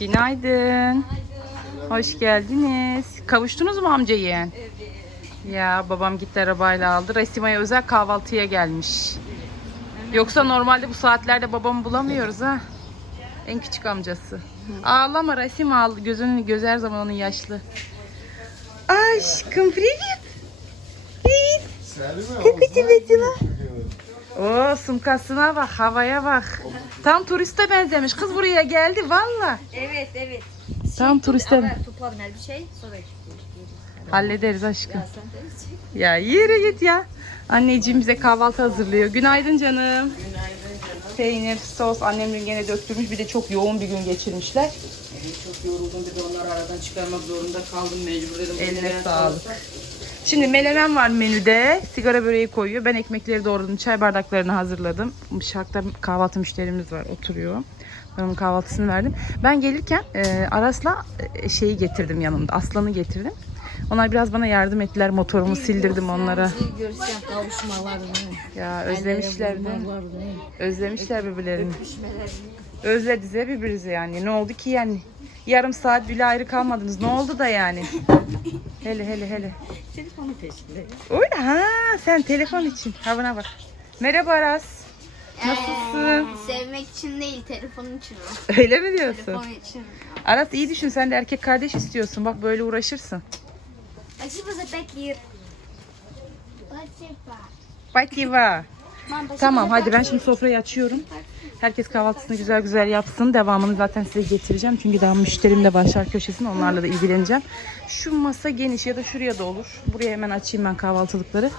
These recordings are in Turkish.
Günaydın. Hoş geldiniz. Kavuştunuz mu amca yeğen? Ya babam gitti arabayla aldı. Resima'ya özel kahvaltıya gelmiş. Yoksa normalde bu saatlerde babamı bulamıyoruz ha. En küçük amcası. Ağlama Resim ağl. Gözünün göz her zaman onun yaşlı. Aşkım привет. Привет. Как у тебя дела? Oo sumkasına bak, havaya bak. Tam turiste benzemiş. Kız buraya geldi valla. Evet evet. Tam turiste. Ama topladım bir şey sonra Hallederiz aşkım. Ya sen de çek. Ya yere git ya. Anneciğim bize kahvaltı hazırlıyor. Günaydın canım. Peynir, sos. Annem dün gene döktürmüş. Bir de çok yoğun bir gün geçirmişler. Çok yoruldum bir de onları aradan çıkarmak zorunda kaldım mecbur dedim. Eline sağlık. Şimdi menemen var menüde. Sigara böreği koyuyor. Ben ekmekleri doğradım. Çay bardaklarını hazırladım. Şarkta kahvaltı müşterimiz var. Oturuyor. Ben onun kahvaltısını verdim. Ben gelirken e, Aras'la e, şeyi getirdim yanımda. Aslan'ı getirdim. Onlar biraz bana yardım ettiler. Motorumu sildirdim onlara. Görsen kavuşmalarını. Ya özlemişler Özlemişler birbirlerini. öpüşmelerini. Özlediniz ya birbirinizi yani. Ne oldu ki yani? Yarım saat bile ayrı kalmadınız. Ne oldu da yani? hele hele hele. Telefonun peşinde. Öyle ha sen telefon için. Havana bak. Merhaba Aras. Nasılsın? Sevmek için değil, telefon için o. Öyle mi diyorsun? Telefon için. Aras iyi düşün sen de erkek kardeş istiyorsun. Bak böyle uğraşırsın. Acı bize bekliyor. Acaba. Bakiva. Tamam hadi ben şimdi sofrayı açıyorum. Herkes kahvaltısını güzel güzel yapsın. Devamını zaten size getireceğim. Çünkü daha müşterim de başlar köşesinde. Onlarla da ilgileneceğim. Şu masa geniş ya da şuraya da olur. Buraya hemen açayım ben kahvaltılıkları.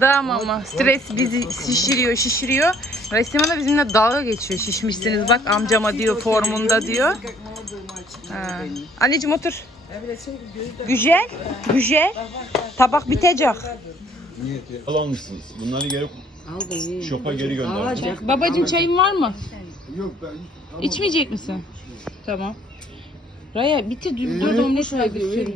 Da mama. Stres bizi şişiriyor, şişiriyor. Resima da bizimle dalga geçiyor. Şişmişsiniz bak amcama diyor formunda diyor. Ha. Anneciğim otur. Güzel, güzel. Tabak bitecek. Al almışsınız. Bunları geri şopa geri gönderdim. Babacığım çayın var mı? Yok ben. İçmeyecek misin? Tamam. Raya bitir. Ee, burada omlet bir sürü.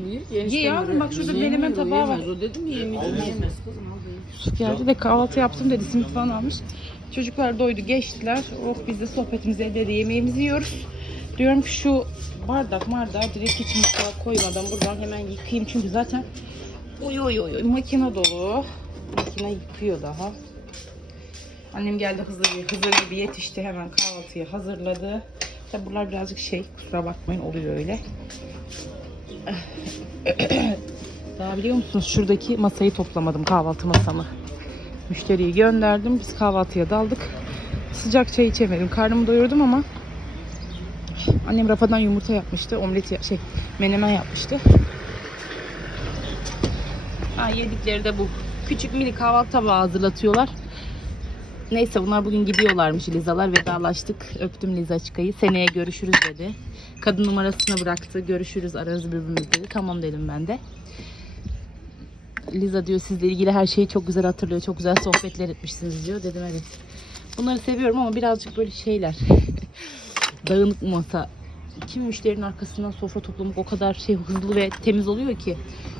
Ye yavrum bak şurada menemen tabağı var. O dedim ya yemeyeceğim. Yemez kızım al da ye. Yusuf geldi de kahvaltı yaptım dedi. Simit falan almış. Çocuklar doydu geçtiler. Oh biz de sohbetimizi elde de yemeğimizi yiyoruz. Diyorum ki şu bardak bardağı direkt hiç mutfağa koymadan buradan hemen yıkayayım. Çünkü zaten oy oy oy oy makine dolu. Makine yıkıyor daha. Annem geldi hızlı bir hızır gibi yetişti hemen kahvaltıyı hazırladı. Tabi bunlar birazcık şey kusura bakmayın oluyor öyle. Daha biliyor musunuz şuradaki masayı toplamadım kahvaltı masamı. Müşteriyi gönderdim. Biz kahvaltıya daldık. Sıcak çay içemedim. Karnımı doyurdum ama annem rafadan yumurta yapmıştı. Omlet ya- şey menemen yapmıştı. Ha, yedikleri de bu. Küçük mini kahvaltı tabağı hazırlatıyorlar. Neyse bunlar bugün gidiyorlarmış Lizalar. Vedalaştık. Öptüm Liza çıkayı. Seneye görüşürüz dedi. Kadın numarasını bıraktı. Görüşürüz ararız birbirimizi dedi. Tamam dedim ben de. Liza diyor sizle ilgili her şeyi çok güzel hatırlıyor. Çok güzel sohbetler etmişsiniz diyor. Dedim evet. Bunları seviyorum ama birazcık böyle şeyler. Dağınık masa. Kim müşterinin arkasından sofra toplamak o kadar şey hızlı ve temiz oluyor ki.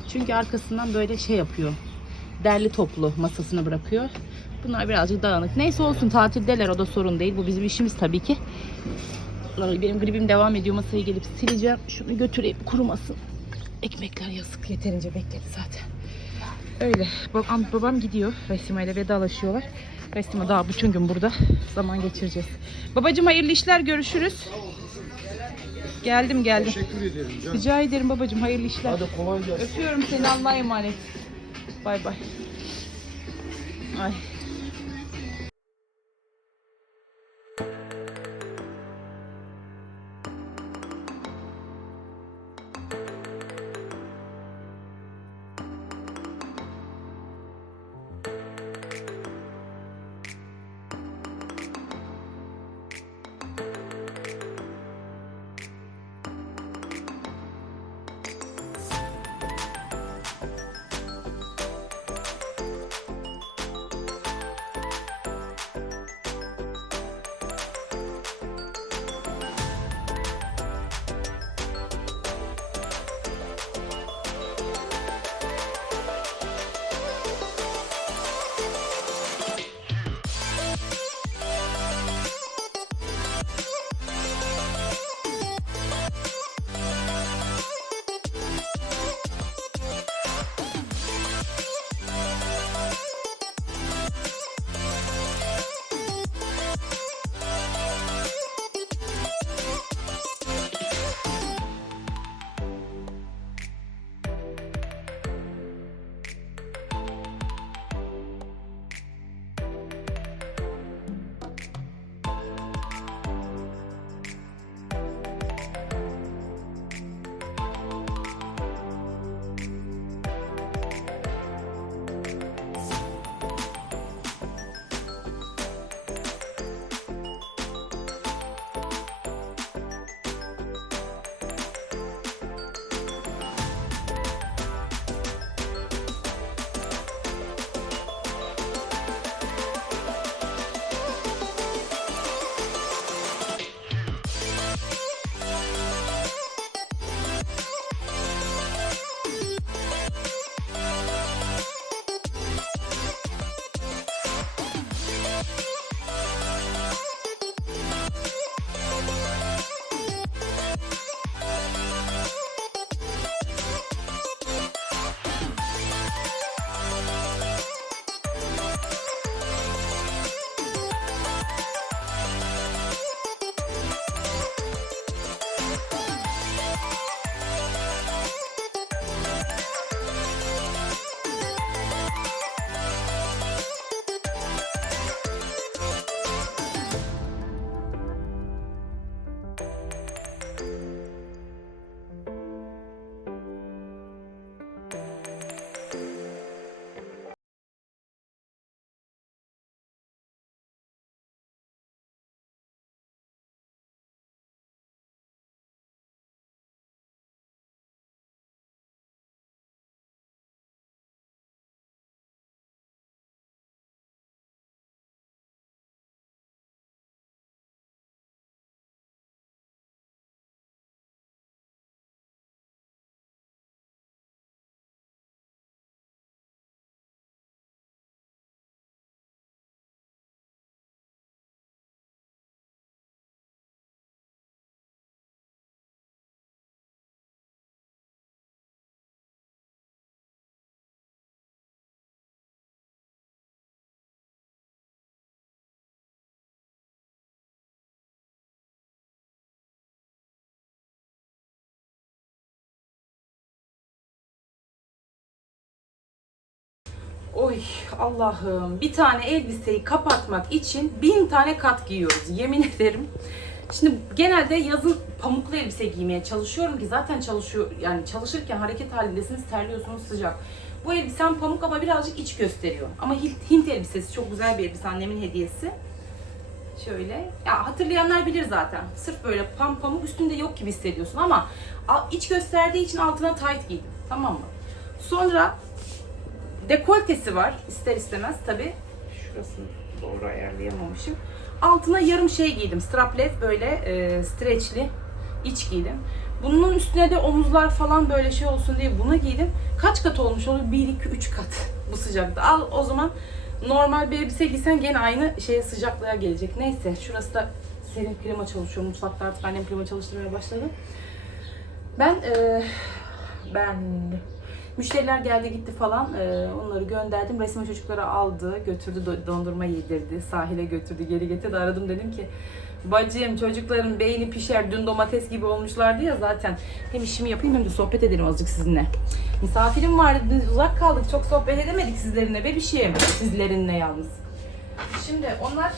Çünkü arkasından böyle şey yapıyor. Derli toplu masasına bırakıyor. Bunlar birazcık dağınık. Neyse olsun tatildeler o da sorun değil. Bu bizim işimiz tabii ki. Benim gribim devam ediyor. Masayı gelip sileceğim. Şunu götüreyim kurumasın. Ekmekler yazık. Yeterince bekledi zaten. Öyle. Babam, babam gidiyor. Resima ile vedalaşıyorlar. Resima daha bütün gün burada. Zaman geçireceğiz. Babacım hayırlı işler. Görüşürüz. Geldim geldim. Teşekkür ederim canım. Rica ederim babacım hayırlı işler. Hadi kolay gelsin. Öpüyorum seni Allah'a emanet. Bay bay. Ay. Oy Allah'ım bir tane elbiseyi kapatmak için bin tane kat giyiyoruz yemin ederim. Şimdi genelde yazın pamuklu elbise giymeye çalışıyorum ki zaten çalışıyor yani çalışırken hareket halindesiniz terliyorsunuz sıcak. Bu elbisem pamuk ama birazcık iç gösteriyor. Ama Hint, elbisesi çok güzel bir elbise annemin hediyesi. Şöyle. Ya hatırlayanlar bilir zaten. Sırf böyle pam pamuk üstünde yok gibi hissediyorsun ama iç gösterdiği için altına tight giydim. Tamam mı? Sonra dekoltesi var ister istemez tabi. Şurasını doğru ayarlayamamışım. Altına yarım şey giydim. Strapless böyle e, streçli iç giydim. Bunun üstüne de omuzlar falan böyle şey olsun diye bunu giydim. Kaç kat olmuş olur? 1, 2, 3 kat bu sıcakta. Al o zaman normal bir elbise giysen gene aynı şeye sıcaklığa gelecek. Neyse şurası da serin klima çalışıyor. Mutfakta artık annem klima çalıştırmaya başladı. Ben e, ben müşteriler geldi gitti falan e, onları gönderdim. Resmen çocuklara aldı, götürdü do- dondurma yedirdi, sahile götürdü, geri getirdi. Aradım dedim ki bacım çocukların beyni pişer dün domates gibi olmuşlardı ya zaten. Hem işimi yapayım hem de sohbet edelim azıcık sizinle. Misafirim vardı uzak kaldık çok sohbet edemedik sizlerinle bebişim. Sizlerinle yalnız. Şimdi onlar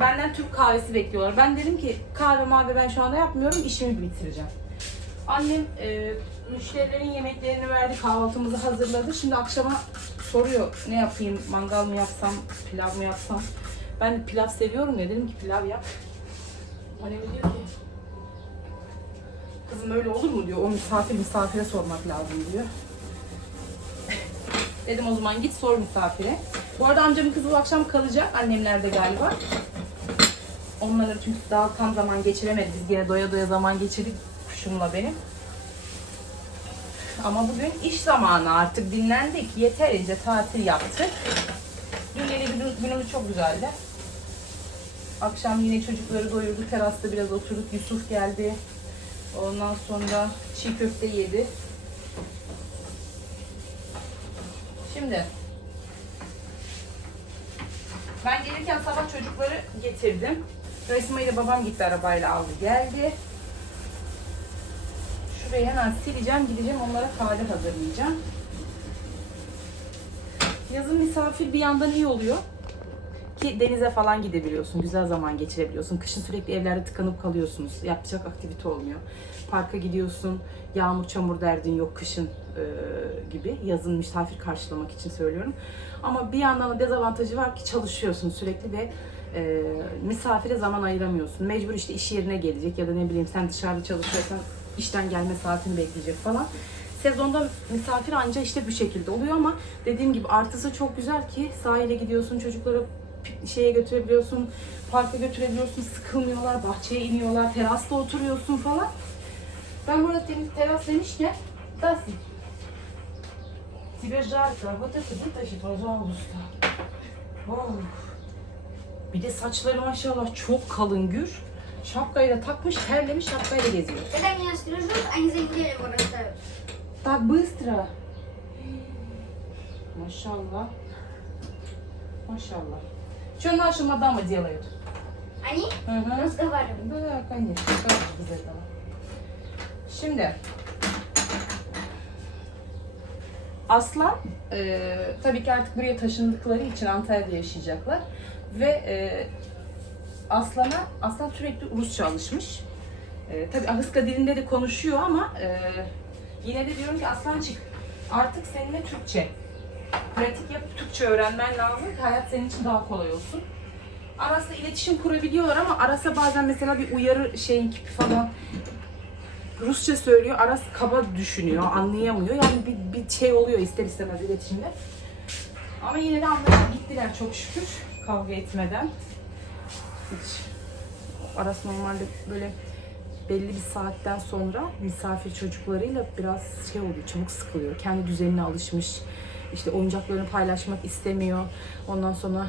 benden Türk kahvesi bekliyorlar. Ben dedim ki kahve mavi ben şu anda yapmıyorum işimi bitireceğim. Annem e, müşterilerin yemeklerini verdi, kahvaltımızı hazırladı. Şimdi akşama soruyor ne yapayım, mangal mı yapsam, pilav mı yapsam. Ben pilav seviyorum ya dedim ki pilav yap. Annem diyor ki kızım öyle olur mu diyor, o misafir misafire sormak lazım diyor. Dedim o zaman git sor misafire. Bu arada amcamın kızı bu akşam kalacak annemlerde galiba. Onları çünkü daha tam zaman geçiremedi. Biz yine doya doya zaman geçirdik kuşumla benim. Ama bugün iş zamanı artık dinlendik. Yeterince tatil yaptık. Dün yine günümüz, çok güzeldi. Akşam yine çocukları doyurduk. Terasta biraz oturduk. Yusuf geldi. Ondan sonra çiğ köfte yedi. Şimdi ben gelirken sabah çocukları getirdim. Resma ile babam gitti arabayla aldı geldi. Şurayı hemen sileceğim gideceğim onlara kahve hazırlayacağım. Yazın misafir bir yandan iyi oluyor. Ki denize falan gidebiliyorsun, güzel zaman geçirebiliyorsun. Kışın sürekli evlerde tıkanıp kalıyorsunuz. Yapacak aktivite olmuyor. Parka gidiyorsun, yağmur çamur derdin yok kışın e, gibi. Yazın misafir karşılamak için söylüyorum. Ama bir yandan da dezavantajı var ki çalışıyorsun sürekli ve e, misafire zaman ayıramıyorsun. Mecbur işte iş yerine gelecek ya da ne bileyim sen dışarıda çalışıyorsan işten gelme saatini bekleyecek falan. Sezonda misafir anca işte bu şekilde oluyor ama dediğim gibi artısı çok güzel ki sahile gidiyorsun çocukları pi- şeye götürebiliyorsun, parka götürebiliyorsun, sıkılmıyorlar, bahçeye iniyorlar, terasta oturuyorsun falan. Ben burada temiz teras demişken, da Тебе жарко, вот это вытащи, пожалуйста. Of. Bir de saçları maşallah çok kalın gür. Şapkayı da takmış, terlemiş şapkayla geziyor. Когда меня стрижут, они за неделю вырастают. Так быстро. Машаллах. Машаллах. Что наши мадамы делают? Они Hı разговаривают. Да, конечно. Как же без этого? Şimdi Aslan e, tabii ki artık buraya taşındıkları için Antalya'da yaşayacaklar ve e, Aslan'a Aslan sürekli Rusça alışmış. E, tabii Ahıska dilinde de konuşuyor ama e, yine de diyorum ki Aslancık artık seninle Türkçe pratik yapıp Türkçe öğrenmen lazım ki hayat senin için daha kolay olsun. Aras'la iletişim kurabiliyorlar ama Aras'a bazen mesela bir uyarı şeyin kipi falan Rusça söylüyor. Aras kaba düşünüyor, anlayamıyor. Yani bir, bir şey oluyor ister istemez iletişimde. Ama yine de anlaşıp gittiler çok şükür kavga etmeden. Hiç. Aras normalde böyle belli bir saatten sonra misafir çocuklarıyla biraz şey oluyor, çabuk sıkılıyor. Kendi düzenine alışmış. İşte oyuncaklarını paylaşmak istemiyor. Ondan sonra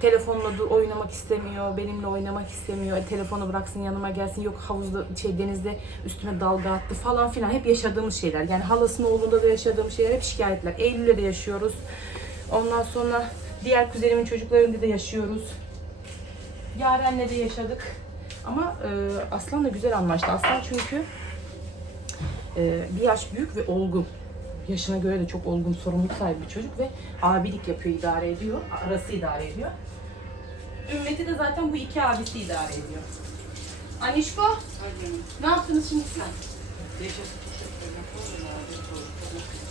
telefonla dur oynamak istemiyor. Benimle oynamak istemiyor. E, telefonu bıraksın yanıma gelsin. Yok havuzda şey denizde üstüme dalga attı falan filan. Hep yaşadığımız şeyler. Yani halasının oğlunda da yaşadığımız şeyler hep şikayetler. Eylül'de de yaşıyoruz. Ondan sonra diğer kuzenimin çocuklarında da yaşıyoruz. Yaren'le de yaşadık. Ama e, Aslan da güzel anlaştı. Aslan çünkü e, bir yaş büyük ve olgun. Yaşına göre de çok olgun, sorumluluk sahibi bir çocuk ve abilik yapıyor, idare ediyor. Arası idare ediyor. Ümmeti de zaten bu iki abisi idare ediyor. Anişko, ne yaptınız şimdi sen?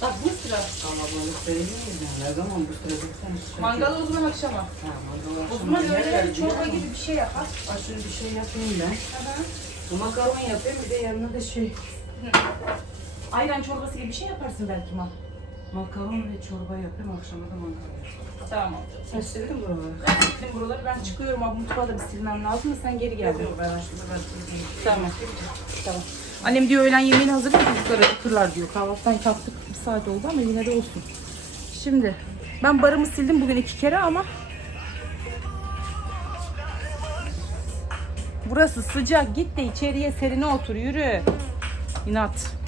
Bak bu sıra. Ama bunu söyleyeyim mi? Her zaman bu sırada sen Mangal o zaman akşama. Ha, mangal O akşamı zaman öğlen verdi çorba gibi bir şey yapar. Aşırı bir şey yapayım ben. Bu makaron yapayım bir de yanına da şey. Ayran çorbası gibi bir şey yaparsın belki ma. Makaron ve çorba yapayım akşama da mangal yapayım. Tamam. Sen istedin buraları. Ben sildim buraları. Ben çıkıyorum abi mutfağa da bir silmem lazım da sen geri gel. Yok ben aşkına ben. Tamam. Tamam. Annem diyor öğlen yemeğini hazırlayın çocuklara otururlar diyor. Kahvaltıdan kalktık bir saat oldu ama yine de olsun. Şimdi ben barımı sildim bugün iki kere ama Burası sıcak. Git de içeriye serine otur. Yürü. İnat.